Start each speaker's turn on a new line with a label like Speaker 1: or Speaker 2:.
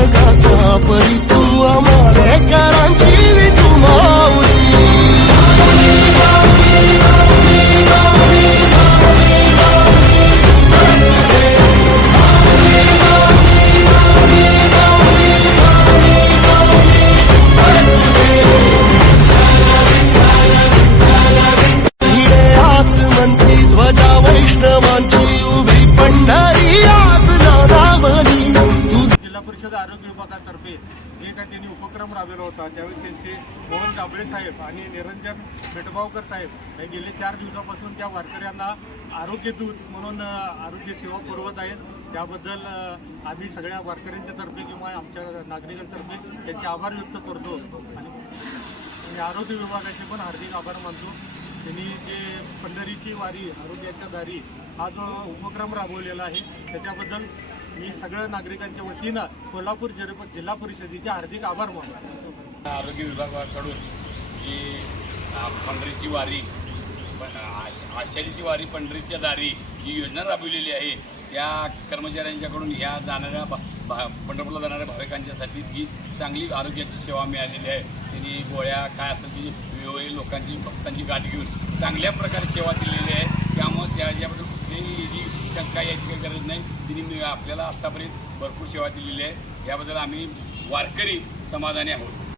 Speaker 1: साऱ्या जगाचा परी
Speaker 2: जिल्हा आरोग्य विभागातर्फे जे काही त्यांनी उपक्रम राबवला होता त्यावेळी त्यांचे मोहन कांबळे साहेब आणि निरंजन मेटगावकर साहेब हे गेले चार दिवसापासून त्या वारकऱ्यांना आरोग्य दूत म्हणून आरोग्य सेवा पुरवत आहेत. त्याबद्दल आम्ही सगळ्या वारकऱ्यांच्या तर्फे किंवा आमच्या नागरिकांतर्फे त्यांचे आभार व्यक्त करतो. आणि आणि आरोग्य विभागाचे पण हार्दिक आभार मानतो. त्यांनी जे पंढरीची वारी आरोग्याच्या दारी हा जो उपक्रम राबवलेला आहे त्याच्याबद्दल मी सगळ्या नागरिकांच्या वतीनं कोल्हापूर जिल्हा जिल्हा परिषदेचे हार्दिक आभार मानतो.
Speaker 3: आरोग्य विभागाकडून जी पंढरीची वारी पण आषाढीची वारी पंढरीच्या दारी जी योजना राबविलेली आहे त्या कर्मचाऱ्यांच्याकडून ह्या जाणाऱ्या भा- भा- पंढरपूरला जाणाऱ्या भाविकांच्यासाठी ती चांगली आरोग्याची सेवा मिळालेली आहे. त्यांनी गोळ्या काय असेल ती वेगवेगळी लोकांची भक्तांची गाठ घेऊन चांगल्या प्रकारे सेवा दिलेली आहे. त्यामुळे त्या ज्याबद्दल कुठलीही जी शंका याची काही गरज नाही. तिने आपल्याला आत्तापर्यंत भरपूर सेवा दिलेली आहे. याबद्दल आम्ही वारकरी समाधानी आहोत.